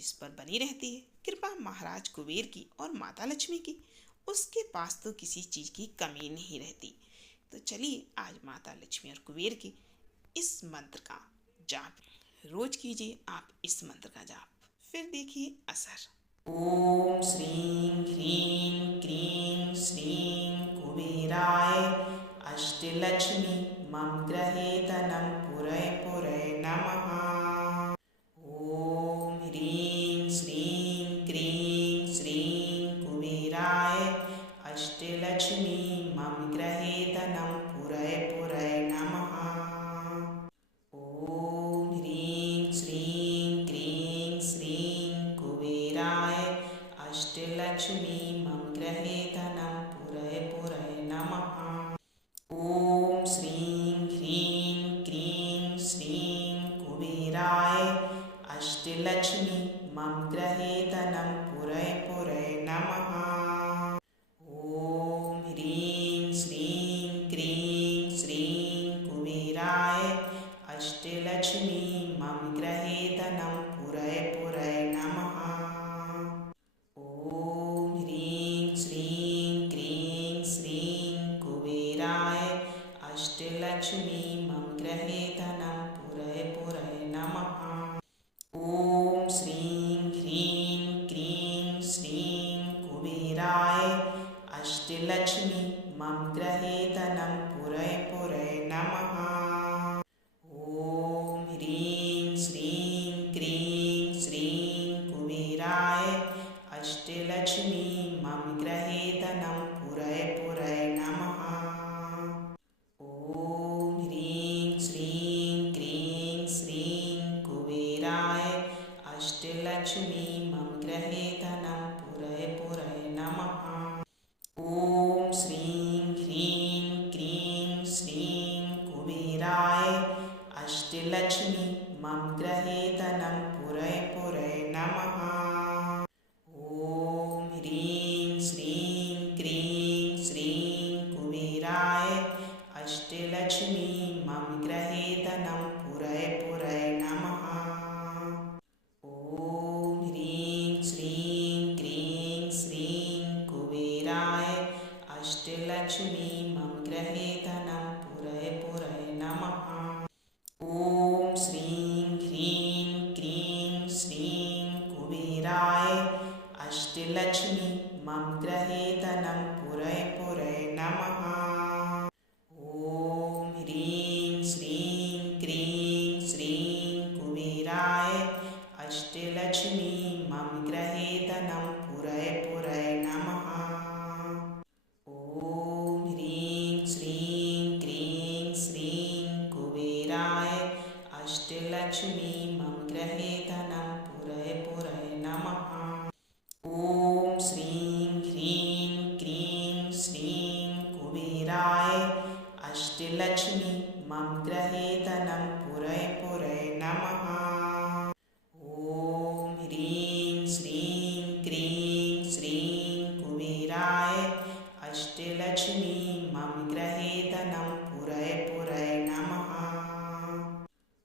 जिस पर बनी रहती है कृपा महाराज कुबेर की और माता लक्ष्मी की, उसके पास तो किसी चीज़ की कमी नहीं रहती। तो चलिए आज माता लक्ष्मी और कुबेर के इस मंत्र का जाप रोज कीजिए आप इस मंत्र का जाप, फिर देखिए असर। ओम श्रीं ह्रीं क्रीं श्रीं कुबेराय अष्टलक्ष्मी मम ग्रहे धनं पुरय पुरय नमः। ओम ह्रीं श्रीं क्रीं श्रीं कुबेराय अष्टलक्ष्मी मम ग्रहे धनं पुरय पुरय नमः। ओम ह्रीं श्रीं क्रीं श्रीं कुबेराय अष्टलक्ष्मी मम ग्रहे धनं पुरय पुरय नमः। ओम श्रीं ह्रीं क्रीं श्रीं कुबेराय अष्टलक्ष्मी मम ग्रहे धनं पुरय पुरय नमः। ओम ह्रीं श्रीं क्रीं श्रीं कुबेराय अष्टलक्ष्मी मम ग्रहे धनं पुरय पुरय नमः। ओम ह्रीं श्रीं क्रीं श्रीं कुबेराय अष्टलक्ष्मी मम ग्रहे धनं पुरय पुरय नमः। ओम श्रीं ह्रीं क्रीं श्रीं कुबेराय अष्टलक्ष्मी मम ग्रहे धनं पुरय पुरय नमः। ओम ह्रीं श्रीं क्रीं श्रीं कुबेराय अष्टलक्ष्मी मम ग्रहे धनं पुरय पुरय नमः। ओम ह्रीं श्रीं क्रीं श्रीं कुबेराय अष्टलक्ष्मी मम ग्रहे धनं पुरय पुरय नमः। ओम श्रीं ह्रीं क्रीं श्रीं कुबेराय अष्टलक्ष्मी मम ग्रहे धनं पुरय पुरय नमः। ओम ह्रीं श्रीं क्रीं श्रीं कुबेराय अष्टलक्ष्मी मम ग्रहे धनं पुरय पुरय नमः। ओम ह्रीं श्रीं क्रीं श्रीं कुबेराय अष्टलक्ष्मी मम ग्रहे धनं पुरय पुरय नमः। ओम श्रीं ह्रीं क्रीं श्रीं कुबेराय अष्टलक्ष्मी मम ग्रहे धनं पुरय पुरय नमः। ओम ह्रीं श्रीं क्रीं श्रीं कुबेराय अष्टलक्ष्मी मम ग्रहे धनं पुरय पुरय नमः। ओम ह्रीं श्रीं क्रीं श्रीं कुबेराय अष्टलक्ष्मी मम ग्रहे धनं पुरय पुरय नमः। ओम श्रीं ह्रीं क्रीं श्रीं कुबेराय अष्टलक्ष्मी मम ग्रहे धनं पुरय पुरय नमः। ओम ह्रीं श्रीं क्रीं श्रीं कुबेराय अष्टलक्ष्मी मम ग्रहे धनं पुरय पुरय नमः।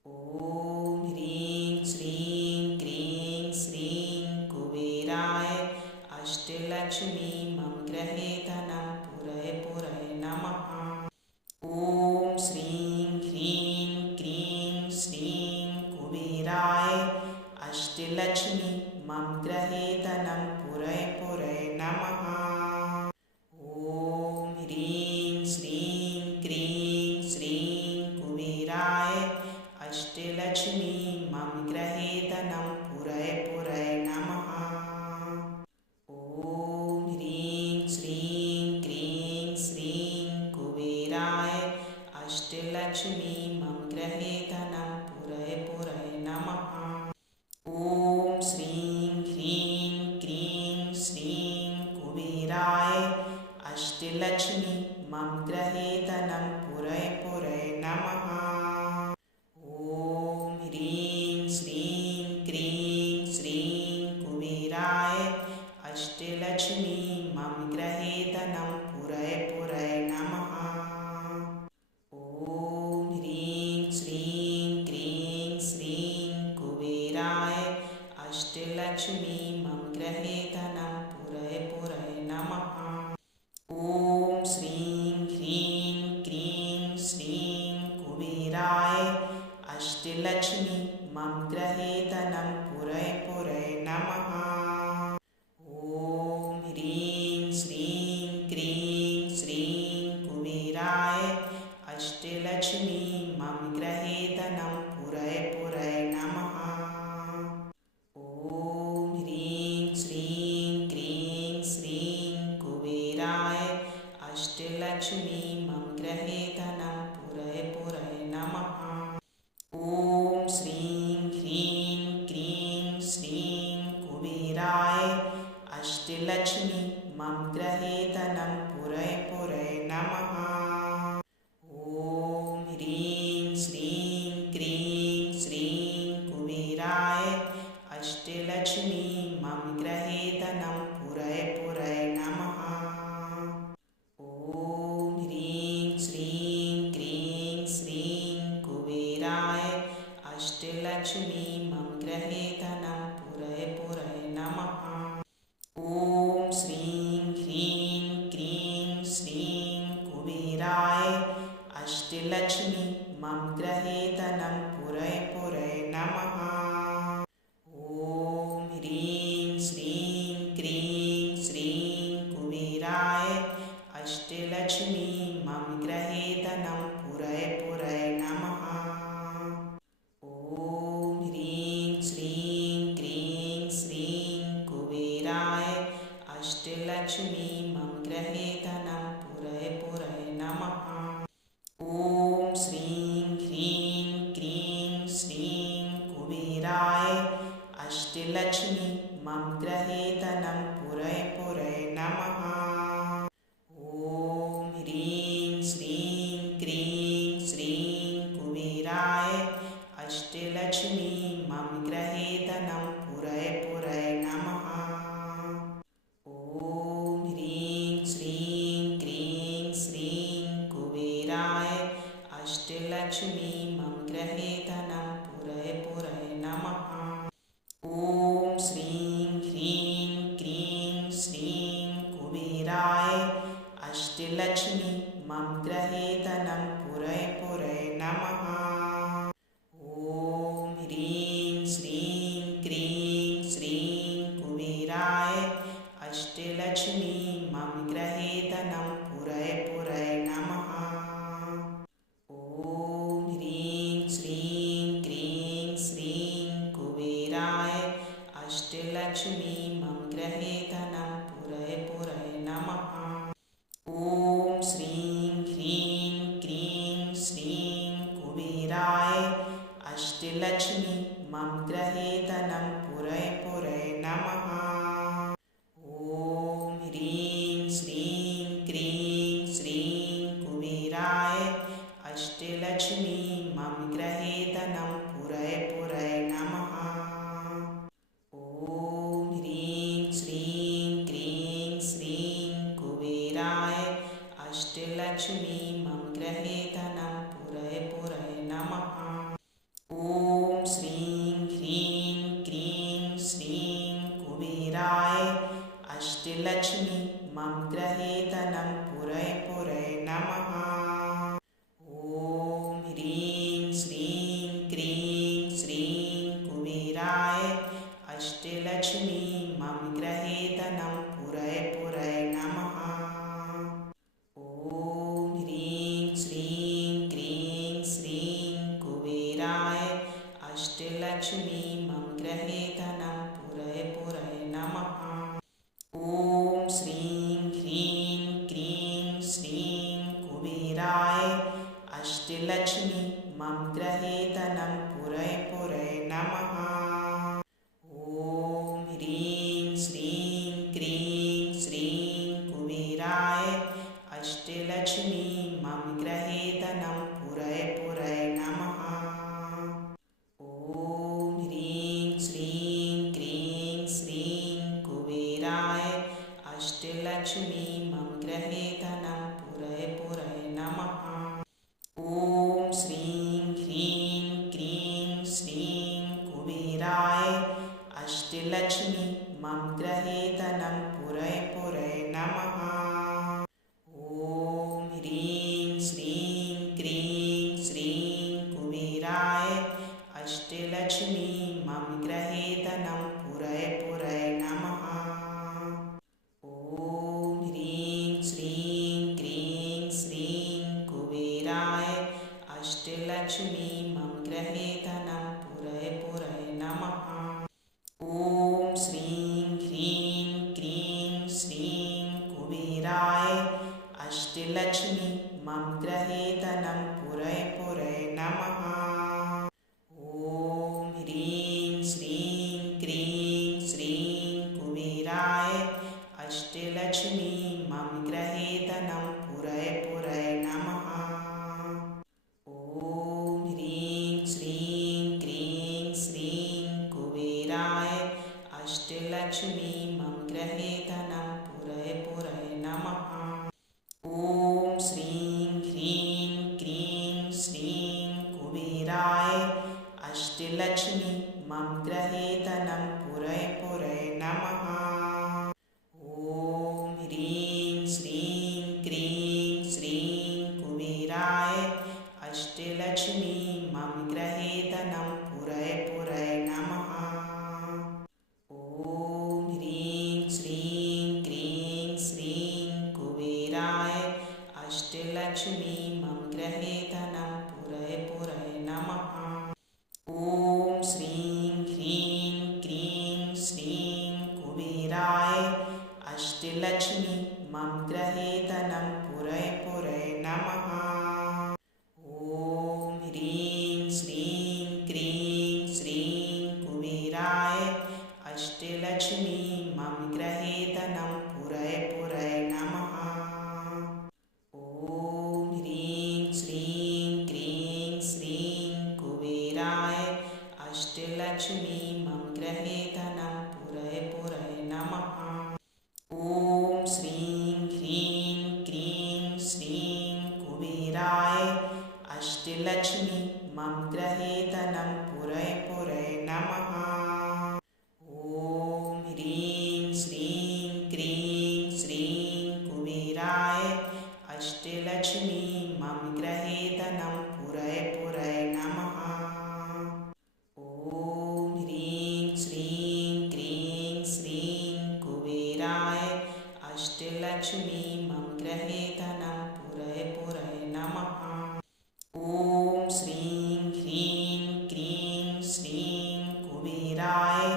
ओम ह्रीं श्रीं क्रीं श्रीं कुबेराय अष्टलक्ष्मी मम ग्रहे धनं पुरय पुरय नमः। ओम श्रीं ह्रीं क्रीं श्रीं कुबेराय अष्टलक्ष्मी मम ग्रहे धनं पुरय पुरय नमः। ओम ह्रीं श्रीं क्रीं श्रीं कुबेराय अष्टलक्ष्मी मम ग्रहे धनं पुरय पुरय नमः। ओम ह्रीं श्रीं क्रीं श्रीं कुबेराय अष्टलक्ष्मी मम ग्रहे धनं पुरय पुरय नमः। ओम श्रीं ह्रीं क्रीं श्रीं कुबेराय अष्टलक्ष्मी मम ग्रहे धनं पुरय पुरय नमः। ओम ह्रीं श्रीं क्रीं श्रीं कुबेराय अष्टलक्ष्मी मम ग्रहे धनं पुरय पुरय नमः। ओम ह्रीं श्रीं क्रीं श्रीं कुबेराय अष्टलक्ष्मी मम गृहे धनं पुरय पुरय नमः। ॐ श्रीं ह्रीं क्रीं श्रीं कुबेराय अष्टलक्ष्मी मम गृहे धनं पुरय पुरय नमः। ॐ ह्रीं श्रीं क्रीं श्रीं कुबेराय अष्टलक्ष्मी मम गृहे धनं पुरय पुरय नमः। ॐ ह्रीं श्रीं क्रीं श्रीं कुबेराय अष्टलक्ष्मी मम गृहे धनं पुरय पुरय नमः। ॐ श्रीं ह्रीं क्रीं श्रीं कुबेराय अष्टलक्ष्मी मम गृहे धनं पुरय पुरय नमः। ॐ ह्रीं श्रीं क्रीं श्रीं कुबेराय अष्टलक्ष्मी मम गृहे धनं पुरय पुरय नमः। ॐ ह्रीं श्रीं क्रीं श्रीं कुबेराय अष्टलक्ष्मी मम गृहे धनं पुरय पुरय नमः। ॐ श्रीं ह्रीं क्रीं श्रीं कुबेराय अष्टलक्ष्मी मम गृहे धनं पुरय पुरय नमः। ॐ ह्रीं श्रीं क्रीं श्रीं कुबेराय अष्टलक्ष्मी मम गृहे धनं पुरय पुरय नमः। ॐ ह्रीं श्रीं क्रीं श्रीं कुबेराय अष्टलक्ष्मी मम गृहे धनं पुरय पुरय नमः। ॐ श्रीं ह्रीं क्रीं श्रीं कुबेराय अष्टलक्ष्मी मम गृहे धनं पुरय पुरय नमः। ॐ ह्रीं श्रीं क्रीं श्रीं कुबेराय अष्टलक्ष्मी मम गृहे धनं पुरय पुरय नमः। ॐ ह्रीं श्रीं क्रीं श्रीं कुबेराय अष्टलक्ष्मी मम गृहे धनं पुरय पुरय नमः। ॐ श्रीं ह्रीं क्रीं श्रीं कुबेराय अष्टलक्ष्मी मम गृहे धनं पुरय पुरय नमः। ॐ ह्रीं श्रीं क्रीं श्रीं कुबेराय अष्टलक्ष्मी मम गृहे धनं पुरय पुरय नमः। ॐ ह्रीं श्रीं क्रीं श्रीं कुबेराय अष्टलक्ष्मी मम गृहे धनं पुरय पुरय नमः। ॐ श्रीं ह्रीं क्रीं श्रीं कुबेराय अष्टलक्ष्मी मम गृहे धनं पुरय पुरय नमः। ॐ ह्रीं श्रीं क्रीं श्रीं कुबेराय अष्टलक्ष्मी मम गृहे धनं पुरय पुरय नमः। ॐ ह्रीं श्रीं क्रीं श्रीं कुबेराय अष्टलक्ष्मी मम गृहे धनं पुरय पुरय नमः। ॐ श्रीं ह्रीं क्रीं श्रीं कुबेराय अष्टलक्ष्मी मम गृहे धनं पुरय पुरय नमः। ॐ ह्रीं श्रीं क्रीं श्रीं कुबेराय अष्टलक्ष्मी मम गृहे धनं पुरय पुरय नमः। ॐ ह्रीं श्रीं क्रीं श्रीं कुबेराय अष्टलक्ष्मी मम गृहे धनं पुरय पुरय नमः। ॐ श्रीं ह्रीं क्रीं श्रीं कुबेराय अष्टलक्ष्मी मम गृहे धनं पुरय पुरय नमः। ॐ ह्रीं श्रीं क्रीं श्रीं कुबेराय अष्टलक्ष्मी मम गृहे धनं पुरय पुरय नमः। ॐ ह्रीं श्रीं क्रीं श्रीं कुबेराय अष्टलक्ष्मी मम गृहे धनं पुरय पुरय नमः। ॐ श्रीं ह्रीं क्रीं श्रीं कुबेराय मम गृहे धनं पुरय पुरय नमः। ॐ ह्रीं श्रीं क्रीं श्रीं कुबेराय अष्टलक्ष्मी मम गृहे धनं पुरय पुरय नमः। ॐ ह्रीं श्रीं क्रीं श्रीं कुबेराय अष्टलक्ष्मी मम गृहे धनं पुरय पुरय नमः। ॐ श्रीं ह्रीं क्रीं श्रीं कुबेराय अष्टलक्ष्मी मम गृहे धनं पुरय पुरय नमः। ॐ ह्रीं श्रीं क्रीं श्रीं कुबेराय अष्टलक्ष्मी मम गृहे धनं पुरय पुरय नमः। ॐ ह्रीं श्रीं क्रीं श्रीं कुबेराय अष्टलक्ष्मी मम गृहे धनं पुरय पुरय नमः। ॐ श्रीं ह्रीं क्रीं श्रीं कुबेराय अष्टलक्ष्मी मम गृहे धनं पुरय पुरय नमः। ॐ ह्रीं श्रीं क्रीं श्रीं कुबेराय अष्टलक्ष्मी मम गृहे धनं पुरय पुरय नमः। ॐ ह्रीं श्रीं क्रीं श्रीं कुबेराय अष्टलक्ष्मी मम गृहे धनं पुरय पुरय नमः। ॐ श्रीं ह्रीं क्रीं श्रीं कुबेराय अष्टलक्ष्मी मम गृहे धनं पुरय पुरय नमः। ॐ ह्रीं श्रीं क्रीं श्रीं कुबेराय अष्टलक्ष्मी मम गृहे धनं पुरय पुरय नमः। ॐ ह्रीं श्रीं क्रीं श्रीं कुबेराय अष्टलक्ष्मी मम गृहे धनं पुरय पुरय नमः। ॐ श्रीं ह्रीं क्रीं श्रीं कुबेराय अष्टलक्ष्मी मम गृहे धनं पुरय पुरय नमः। ॐ ह्रीं श्रीं क्रीं श्रीं कुबेराय अष्टलक्ष्मी मम गृहे धनं पुरय पुरय नमः। ॐ ह्रीं श्रीं क्रीं श्रीं कुबेराय अष्टलक्ष्मी मम गृहे धनं पुरय पुरय नमः। ॐ श्रीं ह्रीं क्रीं श्रीं कुबेराय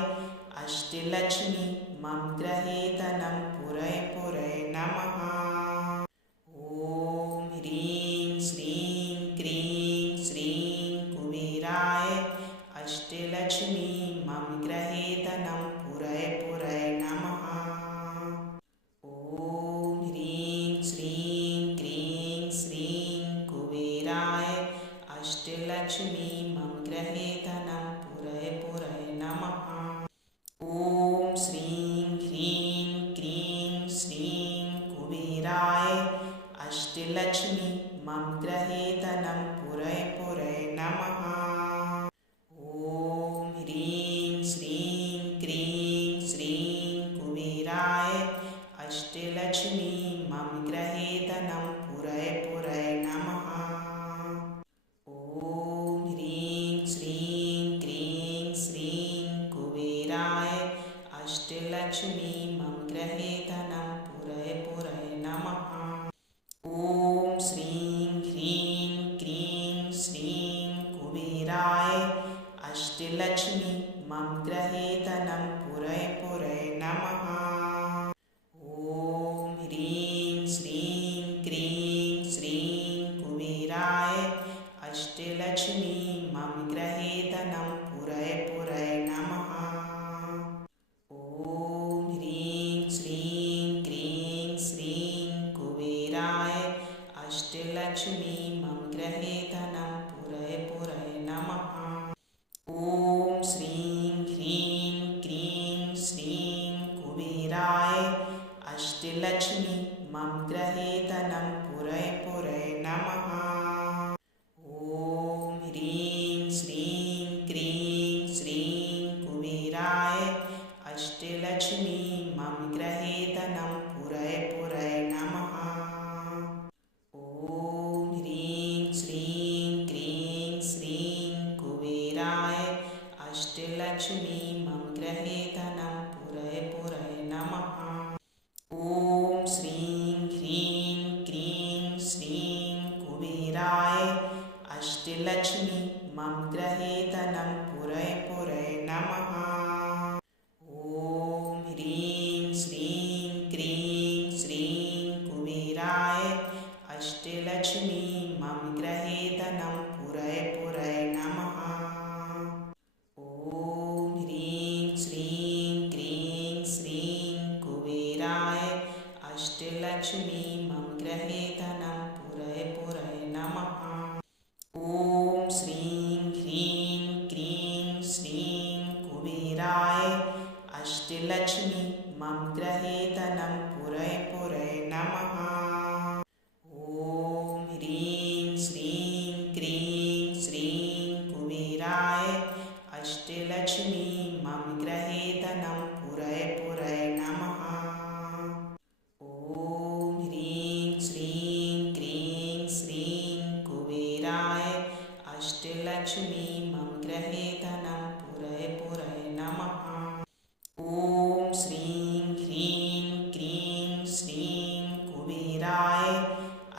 अष्टलक्ष्मी मम गृहे धनं पुरय पुरय नमः। ॐ ह्रीं श्रीं क्रीं श्रीं कुबेराय अष्टलक्ष्मी मम गृहे धनं पुरय पुरय नमः। ॐ ह्रीं श्रीं क्रीं श्रीं कुबेराय अष्टलक्ष्मी मम गृहे धनं पुरय पुरय नमः। ॐ श्रीं ह्रीं क्रीं श्रीं कुबेराय अष्टलक्ष्मी मम गृहे धनं पुरय पुरय नमः। ॐ ह्रीं श्रीं क्रीं श्रीं कुबेराय अष्टलक्ष्मी मम गृहे धनं पुरय पुरय नमः। ॐ ह्रीं श्रीं क्रीं श्रीं कुबेराय अष्टलक्ष्मी मम गृहे धनं पुरय पुरय नमः। ॐ श्रीं ह्रीं क्रीं श्रीं कुबेराय अष्टलक्ष्मी मम गृहे धनं पुरय पुरय नमः। ॐ ह्रीं श्रीं क्रीं श्रीं कुबेराय अष्टलक्ष्मी मम गृहे धनं पुरय पुरय नमः। ॐ ह्रीं श्रीं क्रीं श्रीं कुबेराय अष्टलक्ष्मी मम गृहे धनं पुरय पुरय नमः। ॐ श्रीं ह्रीं क्रीं श्रीं कुबेराय अष्टलक्ष्मी मम गृहे धनं पुरय पुरय नमः। ॐ ह्रीं श्रीं क्रीं श्रीं अष्टलक्ष्मी मम गृहे धनं पुरय पुरय नमः। ॐ श्रीं ह्रीं क्रीं श्रीं कुबेराय अष्टलक्ष्मी मम गृहे धनं पुरय पुरय नमः। ॐ ह्रीं श्रीं क्रीं श्रीं कुबेराय अष्टलक्ष्मी मम गृहे धनं पुरय पुरय नमः। ॐ ह्रीं श्रीं क्रीं श्रीं कुबेराय अष्टलक्ष्मी मम गृहे धनं पुरय पुरय नमः। ॐ श्रीं ह्रीं क्रीं श्रीं कुबेराय अष्टलक्ष्मी मम गृहे धनं पुरय पुरय नमः। ॐ ह्रीं श्रीं क्रीं श्रीं कुबेराय अष्टलक्ष्मी मम गृहे धनं पुरय पुरय नमः। ॐ ह्रीं श्रीं क्रीं श्रीं कुबेराय अष्टलक्ष्मी मम गृहे धनं पुरय पुरय नमः। ॐ श्रीं ह्रीं क्रीं श्रीं कुबेराय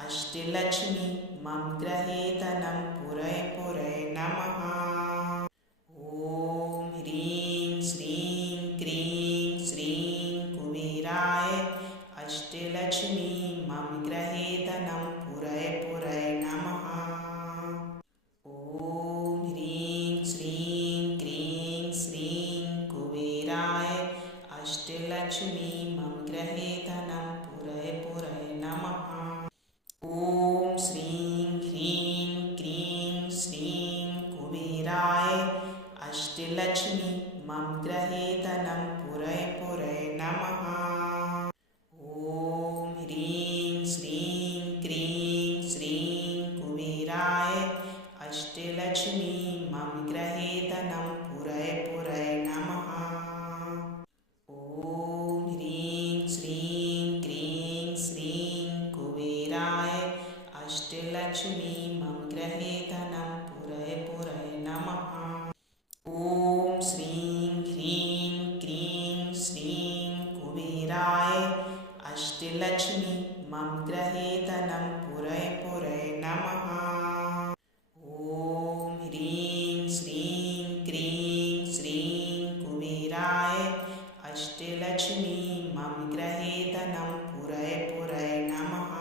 अष्टलक्ष्मी मम गृहे धनं पुरय पुरय नमः। ॐ ह्रीं श्रीं क्रीं श्रीं कुबेराय अष्टलक्ष्मी मम गृहे धनं पुरय पुरय नमः। ॐ ह्रीं श्रीं क्रीं श्रीं कुबेराय अष्टलक्ष्मी मम गृहे धनं पुरय पुरय नमः। ॐ श्रीं ह्रीं क्रीं श्रीं कुबेराय अष्टलक्ष्मी मम गृहे धनं पुरय पुरय नमः। ॐ ह्रीं श्रीं क्रीं श्रीं कुबेराय अष्टलक्ष्मी मम गृहे धनं पुरय पुरय नमः। ॐ ह्रीं श्रीं क्रीं श्रीं कुबेराय अष्टलक्ष्मी मम गृहे धनं पुरय पुरय नमः। ॐ श्रीं ह्रीं क्रीं श्रीं कुबेराय अष्टलक्ष्मी मम गृहे धनं पुरय पुरय नमः। ॐ ह्रीं श्रीं क्रीं श्रीं कुबेराय अष्टलक्ष्मी मम गृहे धनं पुरय पुरय नमः।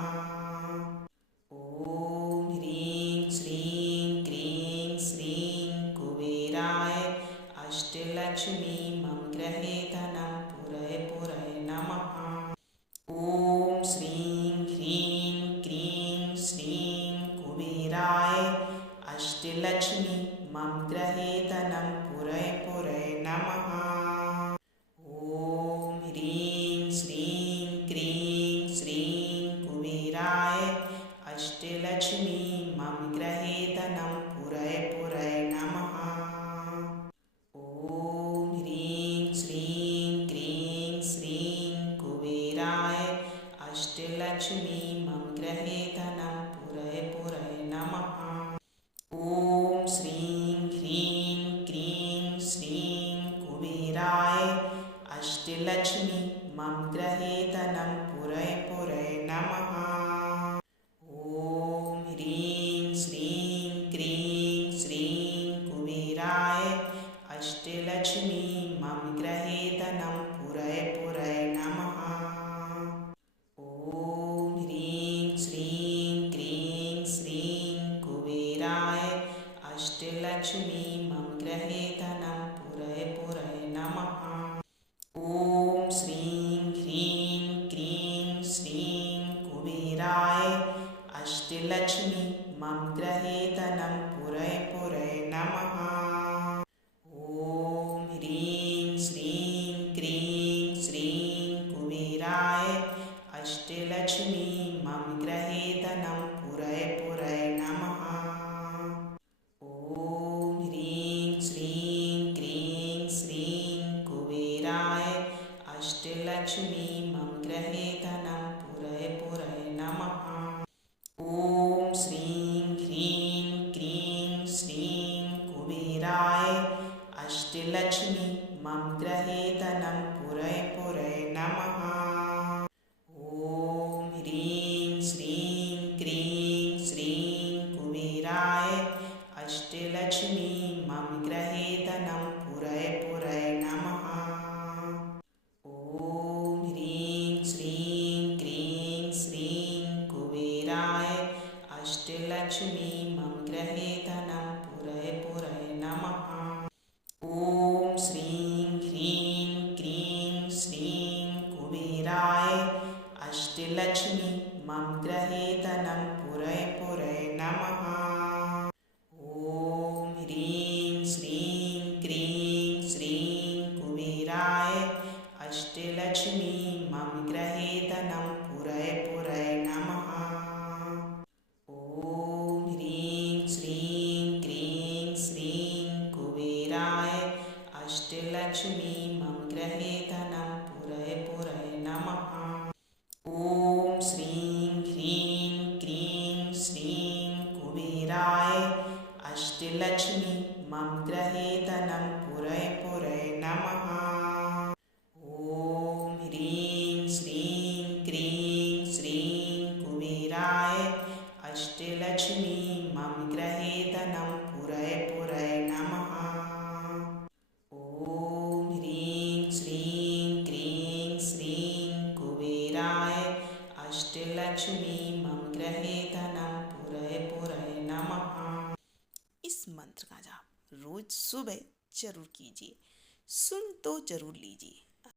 ॐ ह्रीं श्रीं क्रीं श्रीं कुबेराय अष्टलक्ष्मी मम गृहे धनं पुरय पुरय नमः। ॐ श्रीं ह्रीं क्रीं श्रीं कुबेराय अष्टलक्ष्मी मम गृहे धनं पुरय पुरय नमः। ॐ ह्रीं श्रीं क्रीं श्रीं कुबेराय अष्टलक्ष्मी मम गृहे धनं पुरय पुरय नमः। ॐ ह्रीं श्रीं क्रीं श्रीं कुबेराय अष्टलक्ष्मी मम गृहे धनं पुरय पुरय नमः। ॐ श्रीं ह्रीं क्रीं श्रीं कुबेराय अष्टलक्ष्मी मम गृहे धनं पुरय पुरय नमः। ॐ ह्रीं श्रीं क्रीं श्रीं कुबेराय अष्टलक्ष्मी मम गृहे धनं पुरय पुरय नमः। ॐ ह्रीं श्रीं क्रीं श्रीं कुबेराय अष्टलक्ष्मी मम गृहे धनं पुरय पुरय नमः। ॐ श्रीं ह्रीं क्रीं श्रीं कुबेराय अष्टलक्ष्मी मम गृहे धनं पुरय पुरय नमः। ॐ ह्रीं श्रीं क्रीं श्रीं कुबेराय अष्टलक्ष्मी मम गृहे धनं पुरय पुरय नमः। ॐ ह्रीं श्रीं क्रीं श्रीं कुबेराय अष्टलक्ष्मी मम गृहे धनं पुरय पुरय नमः। ॐ श्रीं ह्रीं क्रीं श्रीं कुबेराय अष्टलक्ष्मी मम गृहे धनं पुरय पुरय नमः। ॐ ह्रीं श्रीं क्रीं श्रीं कुबेराय अष्टलक्ष्मी मम गृहे धनं पुरय पुरय नमः। ॐ ह्रीं श्रीं क्रीं श्रीं कुबेराय अष्टलक्ष्मी मम गृहे धनं पुरय पुरय नमः। ॐ श्रीं ह्रीं क्रीं श्रीं कुबेराय अष्टलक्ष्मी मम गृहे धनं पुरय पुरय नमः। ॐ ह्रीं श्रीं क्रीं श्रीं कुबेराय अष्टलक्ष्मी मम गृहे धनं पुरय पुरय नमः। ॐ ह्रीं श्रीं क्रीं श्रीं कुबेराय अष्टलक्ष्मी मम गृहे धनं पुरय पुरय नमः। ॐ श्रीं ह्रीं क्रीं श्रीं कुबेराय अष्टलक्ष्मी मम गृहे धनं पुरय पुरय नमः। ॐ ह्रीं श्रीं क्रीं श्रीं कुबेराय अष्टलक्ष्मी मम गृहे धनं पुरय पुरय नमः। ॐ ह्रीं श्रीं क्रीं श्रीं कुबेराय अष्टलक्ष्मी मम गृहे धनं पुरय पुरय नमः। इस मंत्र का जाप रोज सुबह जरूर कीजिए। सुन तो जरूर लीजिए।